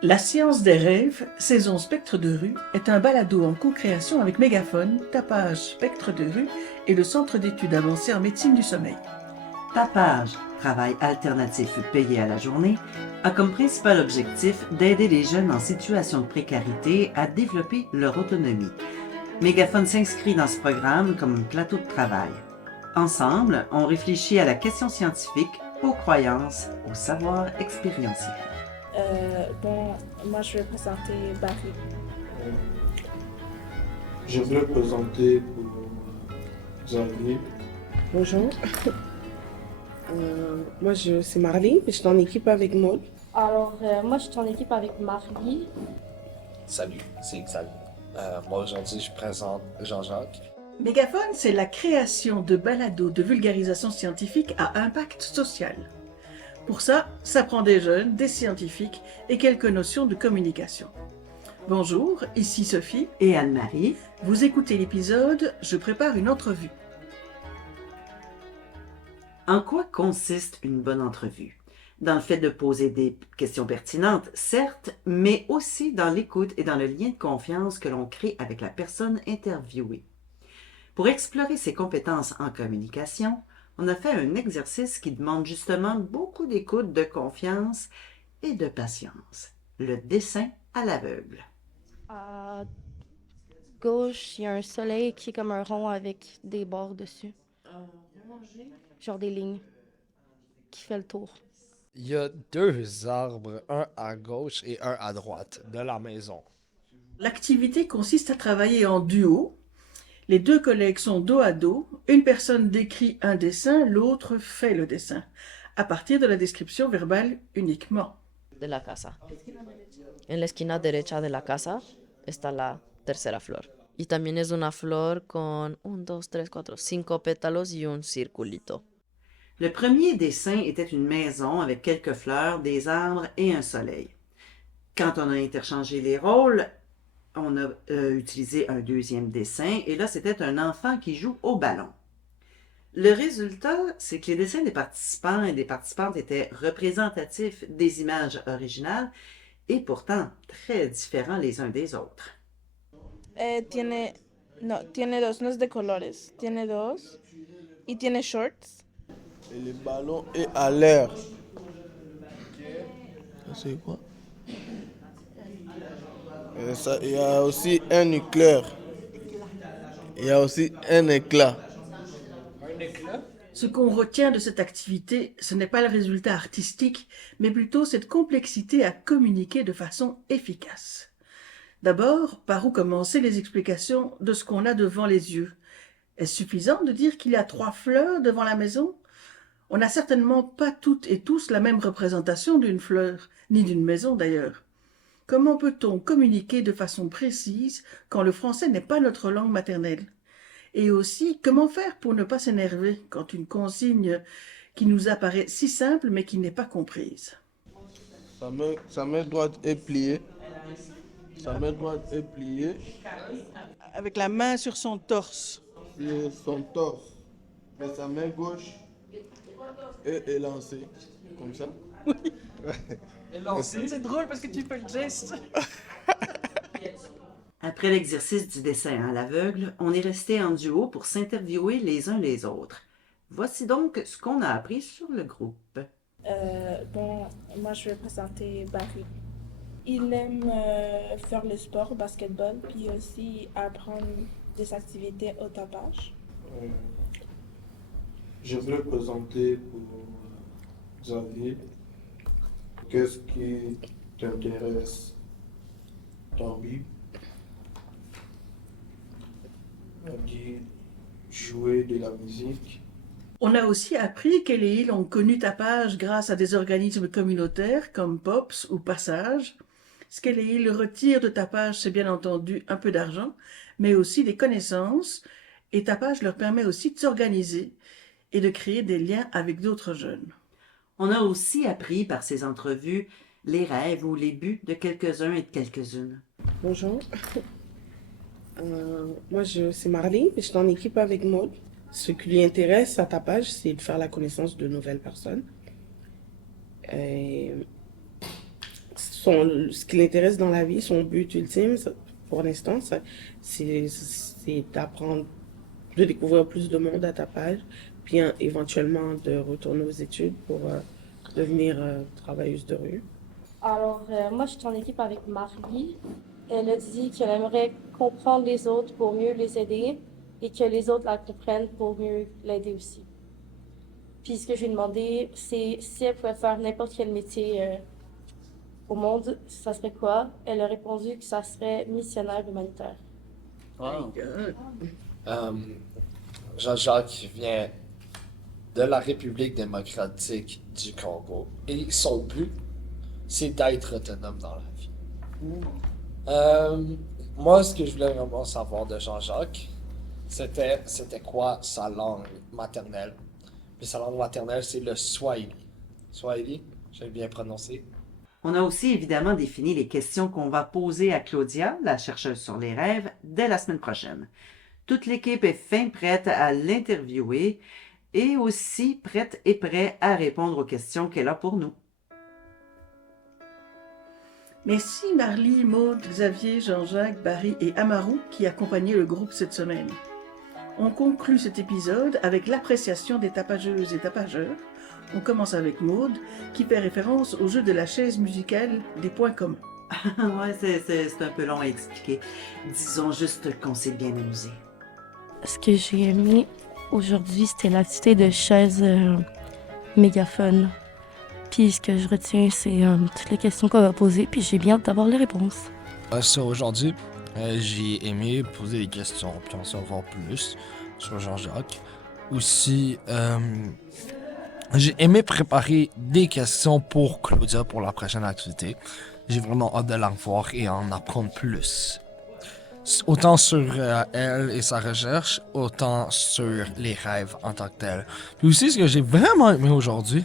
La science des rêves, saison Spectre de rue, est un balado en co-création avec Mégaphone, Tapage Spectre de rue et le Centre d'études avancées en médecine du sommeil. Tapage, travail alternatif payé à la journée, a comme principal objectif d'aider les jeunes en situation de précarité à développer leur autonomie. Mégaphone s'inscrit dans ce programme comme un plateau de travail. Ensemble, on réfléchit à la question scientifique, aux croyances, au savoir expérientiel. Moi je vais présenter Barry. Je vais présenter pour Xavier. Bonjour. C'est Marley, je suis en équipe avec Maud. Alors, moi je suis en équipe avec Marie. Salut, c'est Xavier. Moi aujourd'hui je présente Jean-Jacques. Mégaphone, c'est la création de balados de vulgarisation scientifique à impact social. Pour ça, ça prend des jeunes, des scientifiques et quelques notions de communication. Bonjour, ici Sophie. Et Anne-Marie. Vous écoutez l'épisode « Je prépare une entrevue ». En quoi consiste une bonne entrevue? Dans le fait de poser des questions pertinentes, certes, mais aussi dans l'écoute et dans le lien de confiance que l'on crée avec la personne interviewée. Pour explorer ses compétences en communication, on a fait un exercice qui demande justement beaucoup d'écoute, de confiance et de patience. Le dessin à l'aveugle. À gauche, il y a un soleil qui est comme un rond avec des bords dessus. Genre des lignes qui fait le tour. Il y a 2 arbres, un à gauche et un à droite de la maison. L'activité consiste à travailler en duo. Les 2 collègues sont dos à dos, une personne décrit un dessin, l'autre fait le dessin, à partir de la description verbale uniquement. De la casa. En la esquina derecha de la casa está la tercera flor. Y también es una flor con 1, 2, 3, 4, 5 pétalos y un circulito. Le premier dessin était une maison avec quelques fleurs, des arbres et un soleil. Quand on a interchangé les rôles, on a utilisé un deuxième dessin et là, c'était un enfant qui joue au ballon. Le résultat, c'est que les dessins des participants et des participantes étaient représentatifs des images originales et pourtant très différents les uns des autres. Tiene dos, no es de colores. Tiene dos y tiene shorts. Et le ballon est à l'air. C'est quoi? Il y a aussi un éclair. Il y a aussi un éclat. Ce qu'on retient de cette activité, ce n'est pas le résultat artistique, mais plutôt cette complexité à communiquer de façon efficace. D'abord, par où commencer les explications de ce qu'on a devant les yeux? Est-ce suffisant de dire qu'il y a 3 fleurs devant la maison? On n'a certainement pas toutes et tous la même représentation d'une fleur, ni d'une maison d'ailleurs. Comment peut-on communiquer de façon précise quand le français n'est pas notre langue maternelle? Et aussi, comment faire pour ne pas s'énerver quand une consigne qui nous apparaît si simple mais qui n'est pas comprise? Sa main droite est pliée. Sa main droite est pliée Avec la main sur son torse. sur son torse. Mais sa main gauche est élancée. Comme ça. C'est drôle parce que tu fais le geste. Après l'exercice du dessin à l'aveugle, on est resté en duo pour s'interviewer les uns les autres. Voici donc ce qu'on a appris sur le groupe. Moi je vais présenter Barry. Il aime faire le sport, basketball, puis aussi apprendre des activités au tapage. Je vais présenter pour Xavier. Qu'est-ce qui t'intéresse dans la vie? On dit jouer de la musique. On a aussi appris que les îles ont connu Tapage grâce à des organismes communautaires comme POPS ou Passage. Ce que les îles retirent de Tapage, c'est bien entendu un peu d'argent, mais aussi des connaissances, et Tapage leur permet aussi de s'organiser et de créer des liens avec d'autres jeunes. On a aussi appris par ces entrevues les rêves ou les buts de quelques-uns et de quelques-unes. Bonjour. C'est Marley, je suis en équipe avec Maud. Ce qui lui intéresse à Tapage, c'est de faire la connaissance de nouvelles personnes. ce qui l'intéresse dans la vie, son but ultime, pour l'instant, c'est d'apprendre, de découvrir plus de monde à Tapage, puis éventuellement de retourner aux études pour devenir travailleuse de rue. Alors, moi, je suis en équipe avec Marie. Elle a dit qu'elle aimerait comprendre les autres pour mieux les aider et que les autres la comprennent pour mieux l'aider aussi. Puis ce que je lui ai demandé, c'est si elle pouvait faire n'importe quel métier au monde, ça serait quoi? Elle a répondu que ça serait missionnaire humanitaire. Wow. Jean-Jacques vient de la République démocratique du Congo et son but, c'est d'être autonome dans la vie. Moi, ce que je voulais vraiment savoir de Jean-Jacques, c'était quoi sa langue maternelle. Puis sa langue maternelle, c'est le Swahili. Swahili, j'ai bien prononcé. On a aussi évidemment défini les questions qu'on va poser à Claudia, la chercheuse sur les rêves, dès la semaine prochaine. Toute l'équipe est fin prête à l'interviewer et aussi prête et prêt à répondre aux questions qu'elle a pour nous. Merci Marly, Maude, Xavier, Jean-Jacques, Barry et Amaru qui accompagnaient le groupe cette semaine. On conclut cet épisode avec l'appréciation des tapageuses et tapageurs. On commence avec Maude, qui fait référence au jeu de la chaise musicale des points communs. Ouais, c'est un peu long à expliquer. Disons juste qu'on s'est bien amusé. Ce que j'ai aimé aujourd'hui, c'était l'activité de chaise méga fun. Puis ce que je retiens, c'est toutes les questions qu'on va poser, puis j'ai bien hâte d'avoir les réponses. Aujourd'hui, j'ai aimé poser des questions, puis en savoir plus sur Jean-Jacques. Aussi, j'ai aimé préparer des questions pour Claudia pour la prochaine activité. J'ai vraiment hâte de la revoir et en apprendre plus. Autant sur elle et sa recherche, autant sur les rêves en tant que tels. Puis aussi, ce que j'ai vraiment aimé aujourd'hui,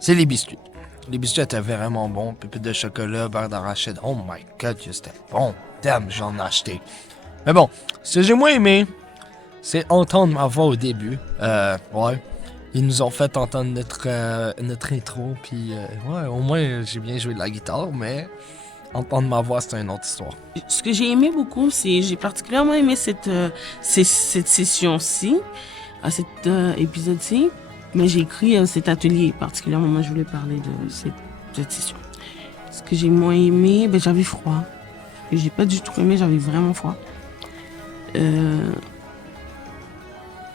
c'est les biscuits. Les biscuits étaient vraiment bons. Pépites de chocolat, beurre d'arachide. Oh my god, c'était bon. Damn, j'en ai acheté. Mais bon, ce que j'ai moins aimé, c'est entendre ma voix au début. Ouais. Ils nous ont fait entendre notre intro. Puis, ouais, au moins, j'ai bien joué de la guitare, mais entendre ma voix, c'est une autre histoire. Ce que j'ai aimé beaucoup, j'ai particulièrement aimé cette session-ci, à cet épisode-ci. Mais j'ai écrit cet atelier particulièrement. Moi, je voulais parler de cette session. Ce que j'ai moins aimé, j'avais froid. Et j'ai pas du tout aimé, j'avais vraiment froid.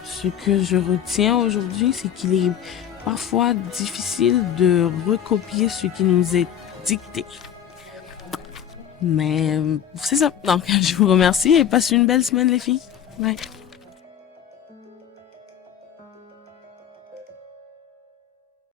Ce que je retiens aujourd'hui, c'est qu'il est parfois difficile de recopier ce qui nous est dicté. Mais c'est ça. Donc, je vous remercie et passez une belle semaine, les filles. Bye.